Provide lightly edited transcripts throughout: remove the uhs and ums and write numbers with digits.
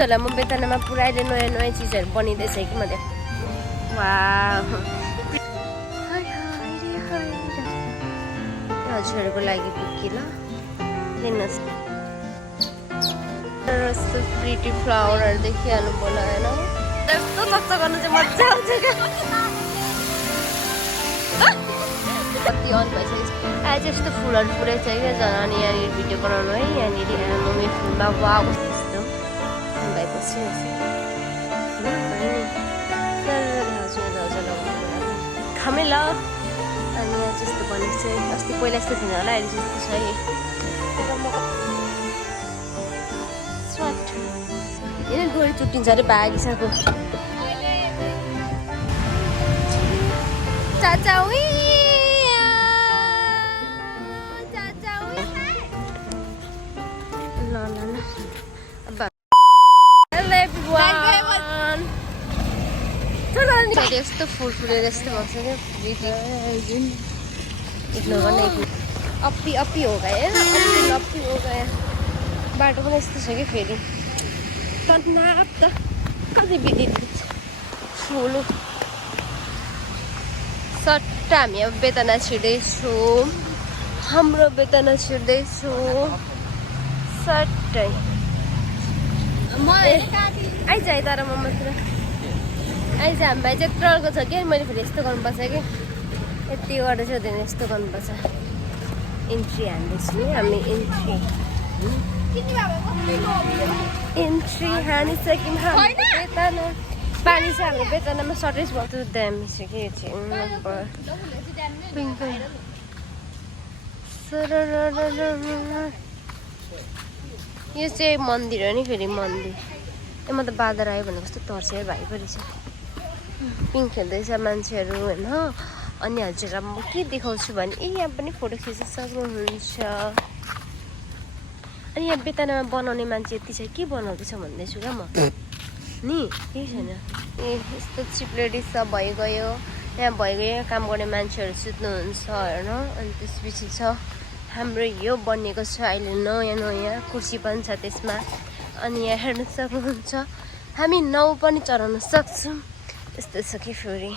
म बेतनमा पुरा अहिले नयाँ नयाँ चिजहरू बनिँदैछ कि मैले हजुरहरूको लागि बुकी ल लिनुहोस् प्रिटी फ्लावरहरू देखिहाल्नु बोला होइन यस्तो चक्चा गर्नु चाहिँ मजा आउँछ क्या कति अन भइसकेको छ आज यस्तो फुलहरू फुलेको छ क्या झन् अनि यहाँनिर भिडियो बनाउनु है यहाँनिर मम्मी फुलमा वा यस्तो भएपछि खामै ल अनि यहाँ त्यस्तो भनेको चाहिँ अस्ति पहिला यस्तो थिएन होला अहिले त्यस्तो छ है होइन डोरी चुट्टिन्छ अरे बागिसक्यो चाचा यस्तो फुल फुलेर यस्तो भएको छ क्या अप्पी अप्पी हो गए अप्पी हो गए बाटो पनि यस्तो छ कि फेरि तनाप त कति बिदिन्छ फुल सट्टा हामी अब बेतना छिर्दैछौँ हाम्रो बेतना छिर्दैछौँ सट्टै आइज है तर म मात्र आइज हामी भाइ चाहिँ ट्रलको छ कि मैले फेरि यस्तो गर्नुपर्छ कि यति गरेर चाहिँ हुँदैन यस्तो गर्नुपर्छ इन्ट्री हान्दैछु नि हामी इन्ट्री हानिसक्यौँ हाम्रो बेतना पानी चाहिँ हाम्रो बेतनामा सर्टेज भएको दामी छ कि यो चाहिँ यो चाहिँ मन्दिर हो नि फेरि मन्दिर म त बादर आयो भनेको कस्तो तर्सेर भाइ पनि छ पिङ खेल्दैछ मान्छेहरू होइन अनि हजुरलाई म के देखाउँछु भने यहाँ पनि फोटो खिच्न सक्नुहुन्छ अनि यहाँ बेतनामा बनाउने मान्छे यति छ के बनाउँदैछ भन्दैछु क्या म नि केही छैन ए यस्तो चिप्लेडी सब भइगयो यहाँ भइगयो यहाँ काम गर्ने मान्छेहरू सुत्नुहुन्छ होइन अनि त्यसपछि छ हाम्रो यो बनिएको छ अहिले नयाँ नयाँ कुर्सी पनि छ त्यसमा अनि यहाँ हेर्न सक्नुहुन्छ हामी नाउ पनि चढाउन सक्छौँ यस्तो छ कि फेरि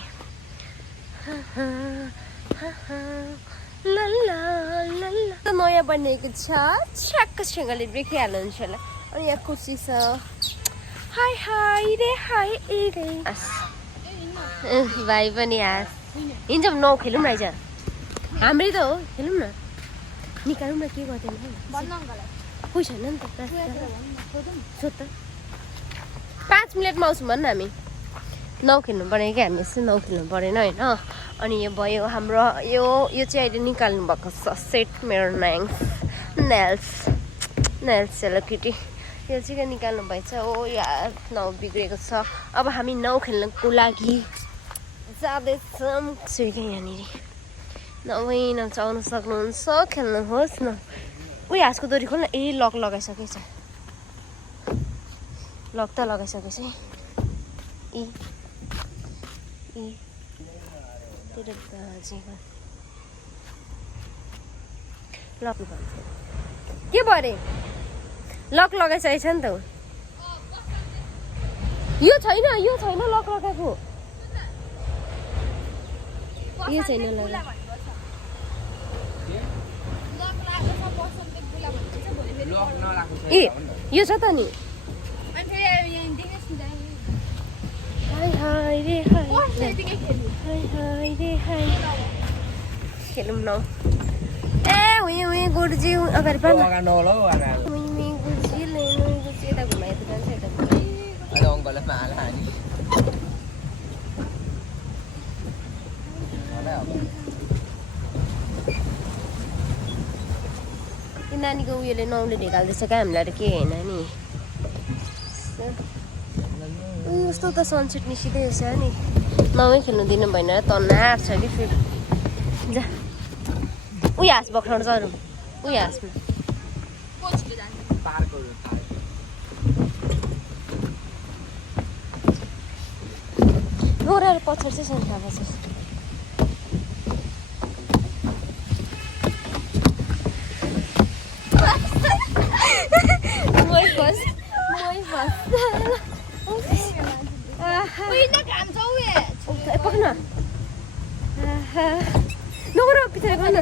नयाँ बनिएको छ छ्याक्कसँगले देखिहाल्नुहुन्छ होला अनि यहाँ कुर्सी छ हाई हाई रे हाई ए रे भाइ पनि हाँस हिँड्छौँ नौ खेलौँ न आइज हाम्रै त हो खेलौँ न निकालौँ न के गर्दैन कोही छैन नि त सोध त 5 मिनटमा आउँछौँ भन् न हामी नौ खेल्नु पऱ्यो कि हामी यस्तो नौ खेल्नु परेन होइन अनि यो भयो हाम्रो यो चाहिँ अहिले निकाल्नु भएको छ सेट मेरो नेल्स सेलोकिटी यो चाहिँ निकाल्नु भएछ हो यार नौ बिग्रेको छ अब हामी नौ खेल्नको लागि जाँदैछौँ सुर्खेत यहाँनिर नचाउनु सक्नुहुन्छ खेल्नुहोस् न उयो हाँसको दोरी खोल्न ए लक लगाइसकेछ लक त लगाइसकेछ है लक के भयो अरे लक लगाइसकेको छ नि त यो छैन लक लगाएको यो छैन ए यो छ त नि खेलौँ न ए उयो गुरुजी अगाडि पनि गुरुजी यता घुमाएर जान्छ यता नानीको उयोले नौले ढेकाल्दैछ क्या हामीलाई के होइन नि यस्तो त सनसेट निस्किँदै रहेछ नि नौै खेल्नु दिनु भएन तनार छ कि फेरि जा उयो हाँस बक्राउनु जाउँ उयो हाँसमा नोराहरू पछाडि चाहिँ सन्ता बस्छ मै फर्स्ट पक्न नगर पछाडि गर्न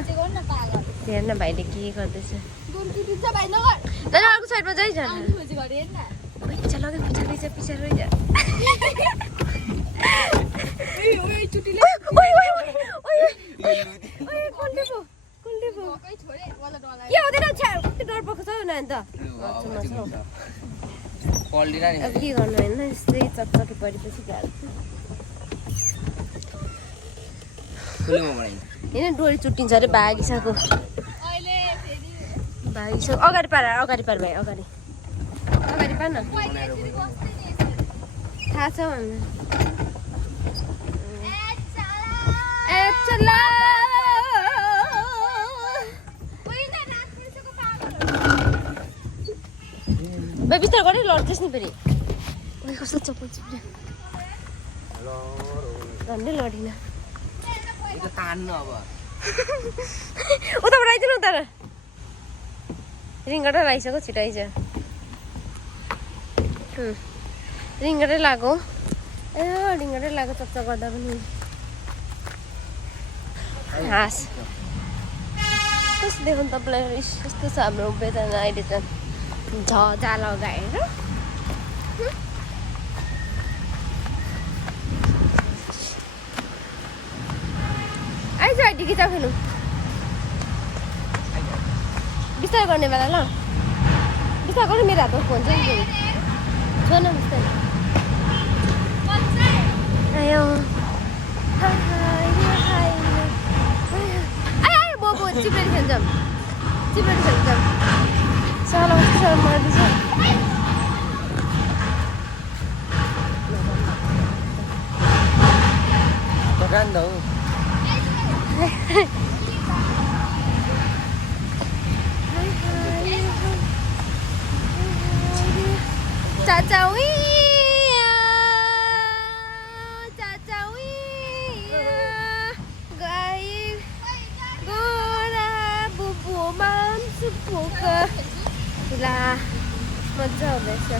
हेर्न भाइले के गर्दैछ अर्को साइडमा जाइ जान पिछा लगे पिछा रोइ जा के हुँदैन कति डर पक्क छ नि त अब के गर्नु होइन यस्तै चकचकी परेपछि होइन डोरी चुट्टिन्छ अरे भागिसक्यो अगाडि पार भाइ अगाडि पार न थाहा छ बिस्तार गरेर लड्दैछ नि फेरि कस्तो चप्पल चिप्यो झन्डै लडिन उताबाट आइदिनु उता रिङ्गटै लगाइसक्यो छिटो आइज रिङ्गटै लाग्यो ए रिङ्गटै लाग्यो चप्चा गर्दा पनि हाँस कस्तो देखौँ तपाईँलाई यस्तो छ हाम्रो बेतना अहिले त झजा लगाएर आइज आइडिकी चाहिँ खेल्नु बिस्तारै गर्ने बेला ल बिस्तारै गर्नु मेरो हातमा फोन चाहिँ छोड्न बिस्तारै आयो बबो चिप्लेर खेल्छौँ साला मार्दैछ मजा हुँदैछ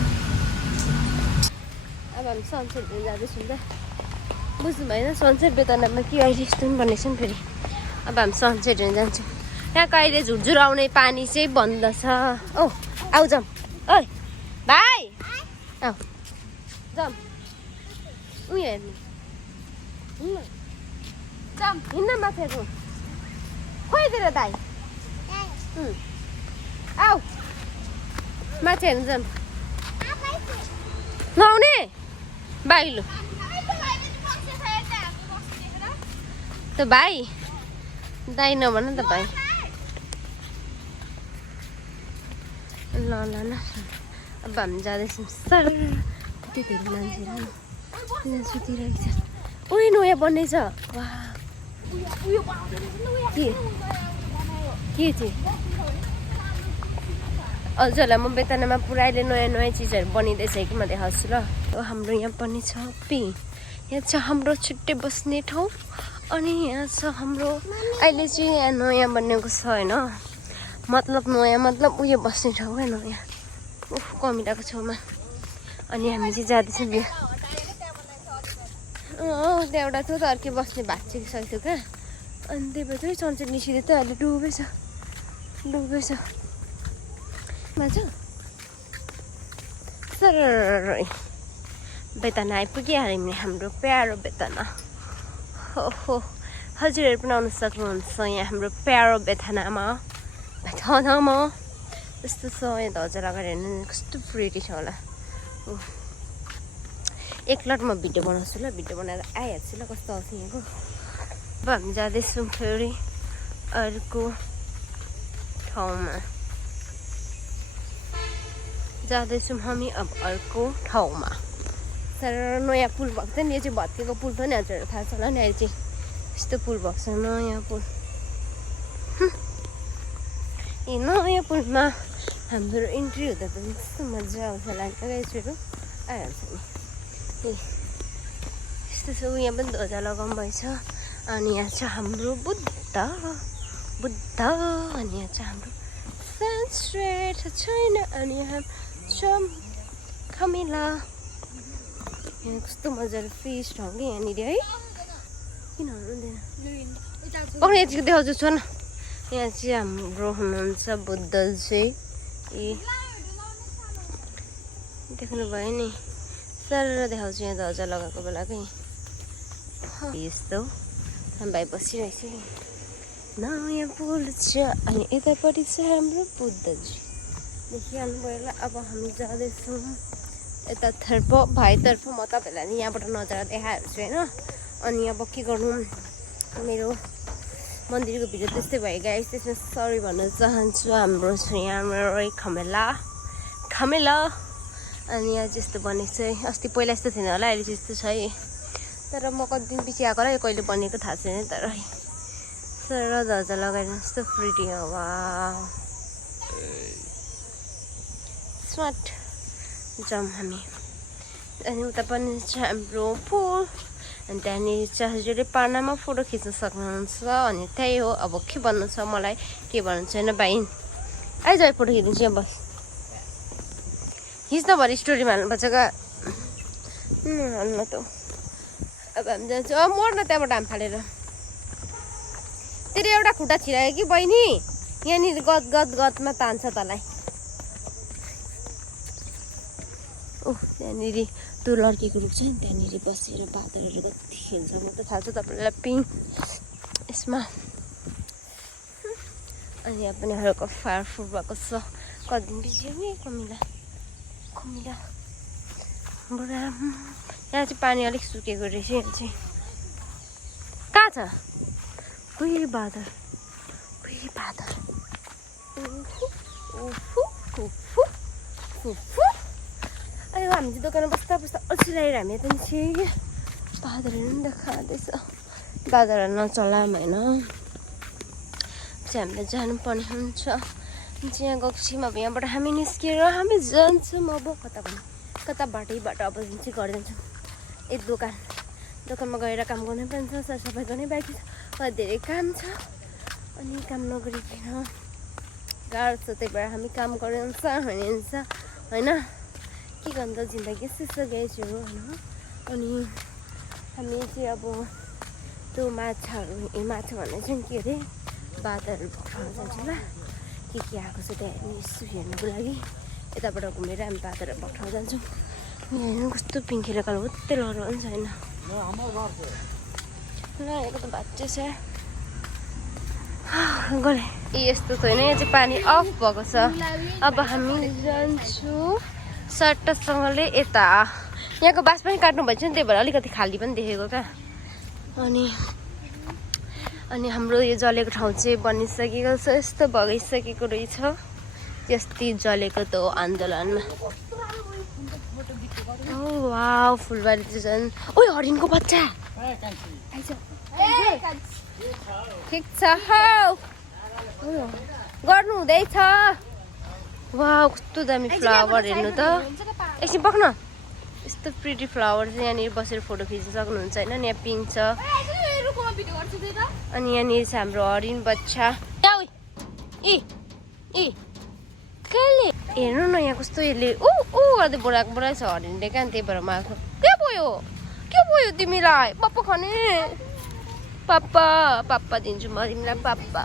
अब हामी सनसेट हेर्न जाँदैछौँ त बुझ्नु भएन सनसेट बेतनामा के अहिले यस्तो पनि भनेको छ नि फेरि अब हामी सनसेट हेर्न जान्छौँ यहाँ कहिले झुरझुर आउने पानी चाहिँ बन्द छ ओ आऊ जाऊँ ओइ भाइ आऊ जाऊँ उयो हेर्नु हिँड्न माथि हेर्नु खोइदिएर दाइ आऊ माथि हेर्नु जाऊँ नआउने बाइलो त भाइ दाइ नभन त भाइ ल ल अब हामी जाँदैछौँ सर कति धेरै मान्छेहरू सुतिरहेको छ उयो नयाँ बन्दैछ के चाहिँ हजुरहरूलाई म बेतनामा पुरा अहिले नयाँ चिजहरू बनिँदैछ कि म देखाउँछु ल हाम्रो यहाँ पनि छ यहाँ छ हाम्रो छुट्टै बस्ने ठाउँ अनि यहाँ छ हाम्रो अहिले चाहिँ यहाँ नयाँ बनिएको छ होइन मतलब उयो बस्ने ठाउँ क्या नयाँ कमिलाको छेउमा अनि हामी चाहिँ जाँदैछौँ बिहा त्यहाँ एउटा थियो त अर्कै बस्ने भात चिकिसकेको थियो क्या अनि त्यही भएर चाहिँ सनसेट निस्किँदै त अहिले डुबेछ सर बेतना आइपुग्यो हाम्रो प्यारो बेतना हो हजुरहरू पनि आउनु सक्नुहुन्छ यहाँ हाम्रो प्यारो बेतनामा यस्तो छ यहाँ ध्वजा लगाएर हेर्नु कस्तो प्रिटी छ होला एकलट म भिडियो बनाउँछु ल भिडियो बनाएर आइहाल्छु ल कस्तो आउँछ यहाँको अब हामी जाँदैछौँ फेरि अर्को ठाउँमा हामी अब अर्को ठाउँमा तर नयाँ पुल भएको छ नि यो चाहिँ भत्केको पुल थियो नि हजुरहरू थाहा छ होला नि अहिले चाहिँ यस्तो पुल भएको छ नयाँ पुल नयाँ पुलमा हाम्रो इन्ट्री हुँदा त कस्तो मजा आउँछ लाग्छ गाइसहरू आइहाल्छ नि यस्तो छ यहाँ पनि ध्वजा लगाउनु भएछ अनि यहाँ छ हाम्रो बुद्ध अनि यहाँ छ हाम्रो सनसेट छैन अनि यहाँ छ कमिला यहाँ कस्तो मजाले फ्रेस ठाउँ कि यहाँनिर है किन हुनुहुँदैन पक्रिनु यतिको देखाउँछु छ न यहाँ चाहिँ हाम्रो हुनुहुन्छ बुद्धजी देख्नुभयो नि सर देखाउँछु यहाँ ध्वजा लगाएको बेलाकै यस्तो भाइ बसिरहेछ कि नयाँ पुल छ अनि यतापट्टि छ हाम्रो बुद्धजी देखिहाल्नु भयो होला अब हामी जाँदैछौँ यतातर्फ भाइतर्फ म तपाईँलाई नि यहाँबाट नजारा देखाइहाल्छु होइन अनि अब के गर्नु मेरो मन्दिरको भिडियो त्यस्तै भयो गाइस त्यसमा सरी भन्न चाहन्छु हाम्रो यहाँ खमेला अनि यहाँ त्यस्तो बनेको छ है अस्ति पहिला यस्तो थिएन होला अहिले चाहिँ यस्तो छ है तर म कति दिन पछि आएको होला कहिले बनेको थाहा छैन तर सर ध्वजा लगाएर यस्तो प्रिटी हो वा स्मार्ट जाउँ हामी अनि उता पनि छ हाम्रो पुल अनि त्यहाँनिर चाहिँ हजुरले पानामा फोटो खिच्न सक्नुहुन्छ अनि त्यही हो अब के भन्नु छ मलाई के भन्नु छैन भाइ आइज फोटो खिचिदिन्छु यहाँ बस खिच्न भरे स्टोरीमा हाल्नुपर्छ का हाल्न त अब हामी जान्छौँ मर्न त्यहाँबाट हामी फालेर तेरो एउटा खुट्टा छिरायो कि बहिनी यहाँनिर गदमा तान्छ तँलाई ओह त्यहाँनिर त्यो लड्केको रुख छ नि त्यहाँनिर बसेर बादलहरू कति खेल्छ म त थाहा छ तपाईँलाई पिङ यसमा अनि यहाँ पनि हल्का फायर फुल भएको छ कति दिन पछि नि कमिला बुढा यहाँ चाहिँ पानी अलिक सुकेको रहेछ यहाँ चाहिँ कहाँ छ कोही बादल अहिले हामी चाहिँ दोकानमा बस्दा अल्छी लागेर हामी यता चाहिँ बादलहरू पनि देखाउँदैछ बादलहरू नचलाम होइन चाहिँ हामीले जानुपर्ने हुन्छ यहाँ गएको छौँ अब यहाँबाट हामी निस्किएर हामी जान्छौँ अब कता बाटैबाट अब चाहिँ घर जान्छौँ एक दोकानमा गएर काम गर्नै पर्छ सरसफाइ गर्नै बाँकी छ धेरै काम छ अनि काम नगरिकन गाह्रो छ त्यही भएर हामी काम गरिन्छ होइन के गर्नु त जिन्दगी यस्तो ग्यासहरू होइन अनि हामी चाहिँ अब त्यो माछा भन्ने चाहिँ के अरे बादलहरू पठाउन जान्छौँ ल के आएको छ त्यहाँ यसो हेर्नुको लागि यताबाट घुमेर हामी बादलहरू पठाउन जान्छौँ हेर्नु कस्तो पिङ्खेर कालो उत्तै लहरो पनि छैन ल हेरेको त भाँच्चै छ गरे यस्तो छैन यहाँ चाहिँ पानी अफ भएको छ अब हामी जान्छौँ सट्टासँगले यता यहाँको बास पनि काट्नु भएछ नि त्यही भएर अलिकति खाली पनि देखेको क्या अनि हाम्रो यो जलेको ठाउँ चाहिँ बनिसकेको छ यस्तो भइसकेको रहेछ त्यस्तै जलेको त हो आन्दोलनमा वाउ फुलबारी चाहिँ झन् ओइ हरिणको बच्चा ठिक छ गर्नु हुँदैछ वाउ कस्तो दामी फ्लावर हेर्नु त एकछिन पक्न यस्तो प्रिटी फ्लावर चाहिँ यहाँनिर बसेर फोटो खिच्न सक्नुहुन्छ होइन यहाँ पिङ्क छ अनि यहाँनिर चाहिँ हाम्रो हरिण बच्चा कहिले हेर्नु न यहाँ कस्तो यसले ऊ गर्दै बोलाएको छ हरिणले क्या त्यही भएर माएको के भयो तिमीलाई पप्पा खाने पाप्पा दिन्छु म तिमीलाई पाप्पा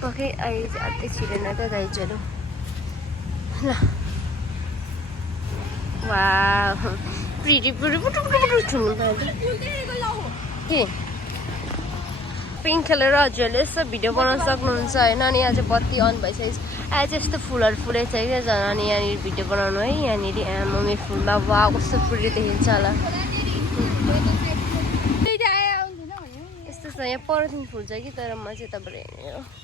पक्कै अहिले चाहिँ अझै छिरेन क्या गाईचहरू ल वा प्रिटी ठुल्नु के पिङ्क खेलेर हजुरहरूले यसो भिडियो बनाउन सक्नुहुन्छ होइन अनि यहाँ चाहिँ बत्ती अन भइसकेको छ अहिले चाहिँ यस्तो फुलहरू फुलेको छ क्या झन् अनि यहाँनिर भिडियो बनाउनु है यहाँनिर मम्मी फुलमा वा कस्तो प्रिटी देखिन्छ होला यस्तो छ यहाँ पराथिन फुल्छ कि तर म चाहिँ तपाईँले हेर्नु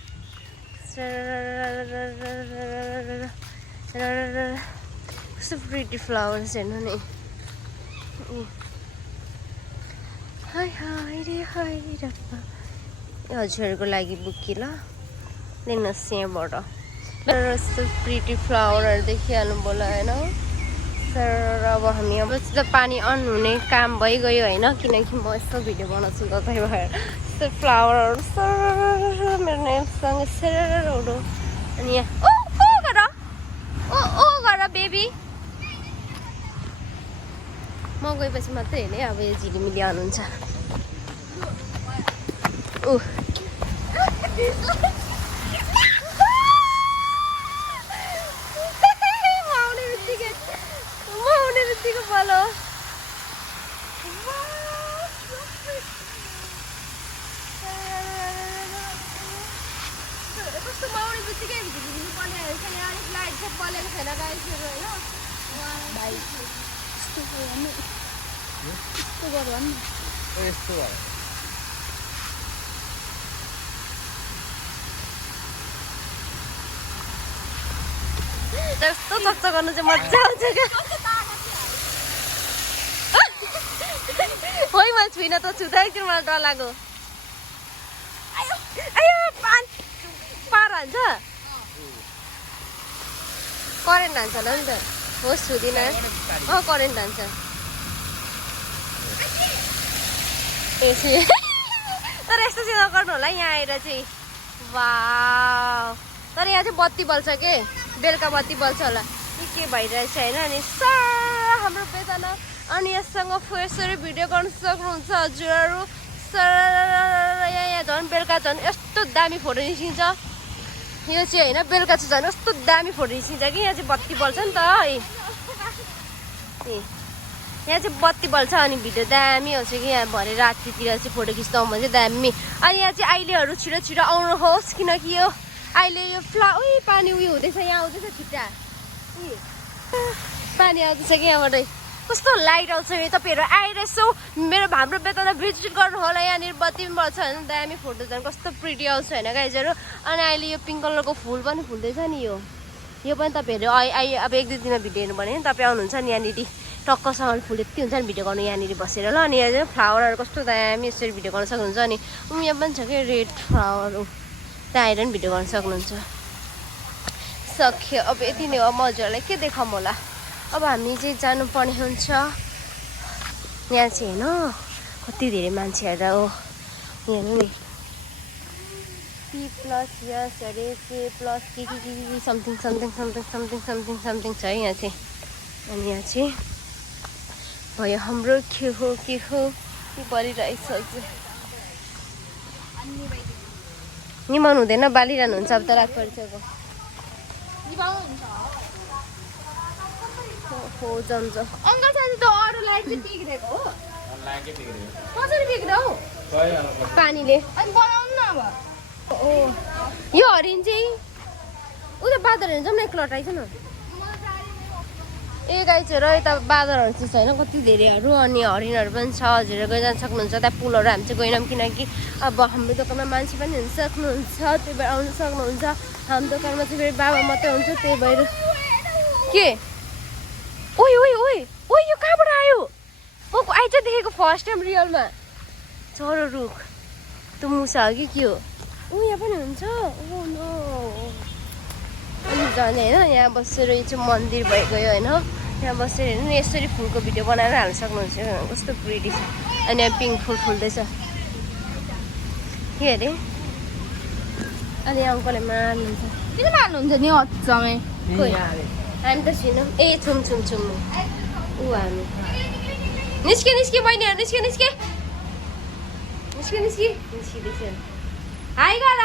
कस्तो प्रिटी फ्लावर्स हेर्नु नि हजुरहरूको लागि बुकी ल दिनुहोस् यहाँबाट यस्तो प्रिटी फ्लावरहरू देखिहाल्नु बोला होइन सर अब हामी अब त पानी अन हुने काम भइगयो होइन किनकि म यस्तो भिडियो बनाउँछु त त्यही भएर यस्तो फ्लावरहरू सर मेरो नेमसँग सरहरू अनि यहाँ ओ गर बेबी म गएपछि मात्रै हेर्ने अब यो झिलिमिली आउनुहुन्छ म आउने बित्तिकै बलो कस्तो माउने बित्तिकै झिलिमिली बनाइहाल्छ यहाँ अलिक लाइट चाहिँ बलेको छैन गाइसहरू होइन भाइ यस्तो गरौँ न यस्तो भयो यस्तो चच्चा गर्नु चाहिँ मजा आउँछ क्या होइ मैले छुइनँ त छुँदा एकछिन मलाई डर लाग्यो पार हान्छ करेन्ट हान्छ होला नि त होस् छुँदिनँ करेन्ट हान्छ तर यस्तो चाहिँ नगर्नु होला यहाँ आएर चाहिँ वाउ तर यहाँ चाहिँ बत्ती बल्छ के बेलुका बत्ती बल्छ होला के भइरहेछ होइन अनि सर हाम्रो बेतना अनि यससँग यसरी भिडियो गर्न सक्नुहुन्छ हजुरहरू सर यहाँ झन् बेलुका झन् यस्तो दामी फोटो निस्किन्छ यो चाहिँ होइन बेलुका चाहिँ झन् यस्तो दामी फोटो निस्किन्छ कि यहाँ चाहिँ बत्ती बल्छ नि त यहाँ चाहिँ बत्ती बल्छ अनि भिडियो दामी आउँछ कि यहाँ भरे रातितिर चाहिँ फोटो खिच्दा आउँ भने चाहिँ दामी अनि यहाँ चाहिँ अहिलेहरू छिटो छिटो आउनुहोस् किनकि यो अहिले यो पानी उयो हुँदैछ यहाँ आउँदैछ छिट्टा पानी आउँदैछ कि यहाँबाट कस्तो लाइट आउँछ यो तपाईँहरू आएर यसो मेरो हाम्रो बेतना भिजिट गर्नु होला यहाँनिर बत्ती पनि बल्छ होइन दामी फोटो झन् कस्तो प्रिटी आउँछ होइन गाइजहरू अनि अहिले यो पिङ्क कलरको फुल पनि फुल्दैछ नि यो पनि तपाईँहरू अब एक दुई दिनमा भिडियो हेर्नु भने तपाईँ आउनुहुन्छ नि यहाँनिर टक्कसँग फुल यति हुन्छ नि भिडियो गर्नु यहाँनिर बसेर ल अनि यहाँ फ्लावरहरू कस्तो दामी यसरी भिडियो गर्न सक्नुहुन्छ अनि यहाँ पनि छ कि रेड फ्लावर त्यहाँ आएर पनि भिडियो गर्न सक्नुहुन्छ सक्यो अब यति नै हो म हजुरहरूलाई के देखाउँ होला अब हामी चाहिँ जानुपर्ने हुन्छ यहाँ चाहिँ होइन कति धेरै मान्छेहरू हो यहाँ नि P प्लस यस अरे के प्लस के something something something something something something छ है यहाँ चाहिँ अनि यहाँ चाहिँ भयो हाम्रो के हो के परिरहेछ निमाउनु हुँदैन बालिरहनुहुन्छ अब त रात परिसक्यो हो जन्छ अङ्कल साथी त अरू लाइट चाहिँ बिग्रेको हो कसरी बिग्रियो हौ पानीले अनि बनाउनु न अब यो हरिण चाहिँ उता बाँदरहरू जाउँ न एकलट आइज न ए गाइजहरू यता बाँदरहरू चाहिँ छैन कति धेरैहरू अनि हरिणहरू पनि छ हजुरहरू गइजान सक्नुहुन्छ त्यहाँ पुलहरू हामी चाहिँ गएनौँ किनकि अब हाम्रो दोकानमा मान्छे पनि हुन सक्नुहुन्छ त्यही भएर आउनु सक्नुहुन्छ हाम्रो दोकानमा चाहिँ फेरि बाबा मात्रै हुन्छ त्यही भएर के ओइ यो कहाँबाट आयो म आइज देखेको फर्स्ट टाइम रियलमा चरो रुख त्यो मुसा हो कि के हो यहाँ पनि हुन्छ अनि जाने होइन यहाँ बसेर यो चाहिँ मन्दिर भएको होइन यहाँ बसेर हेर्नु नि यसरी फुलको भिडियो बनाएर हाल्न सक्नुहुन्छ कस्तो प्रिटी छ अनि यहाँ पिङ्क फुल फुल्दैछ के अरे अनि अङ्कलले मार्नुहुन्छ किन मार्नुहुन्छ नि अचम्मै हामी त छुइनौँ ए छुम ऊ हामी निस्के बहिनीहरू निस्किँदैछ हाई गर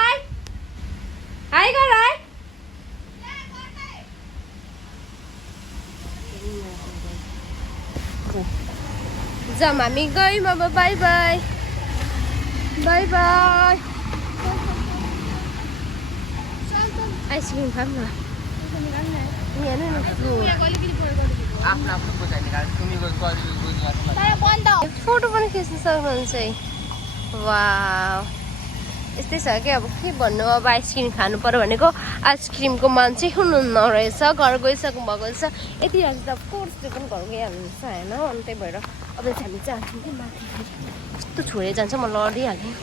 जाम हामी गयौँ अब बाई बाई आइसक्रिम खाऊँ न फोटो पनि खिच्न सक्नुहुन्छ है वाउ यस्तै छ कि अब के भन्नु अब आइसक्रिम खानु पर्यो भनेको आइसक्रिमको मान्छे हुनुहुन्न रहेछ घर गइसक्नु भएको रहेछ यति राति त कोर्स त्यो पनि घर गइहाल्नुहुन्छ होइन अनि त्यही भएर अब चाहिँ हामी जान्छौँ कि माथि कस्तो छोडेर जान्छ म लडिहालेँ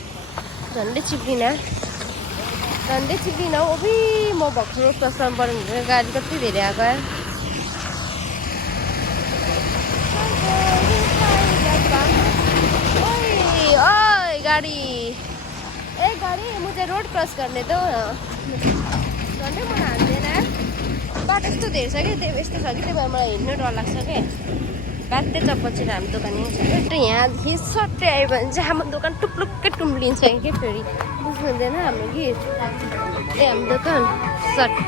झन्डै चिप्लिन हौ अबि म भर्खर प्रस्थान पर्नु भने गाडी कति धेरै आएको ओइ गाडी मुझे रोड क्रस गर्ने त झन्डै मलाई हान्दैन बाटो यस्तो धेरै छ कि यस्तो छ कि त्यही भएर मलाई हिँड्नु डर लाग्छ क्या बाध्य छ पछि हाम्रो दोकान यहीँ छ यहाँदेखि सट्टै आयो भने चाहिँ हाम्रो दोकान टुप्लुक्कै टुम्लिन्छ कि फेरि बुझ्नुहुँदैन हाम्रो कि हाम्रो दोकान सट्ट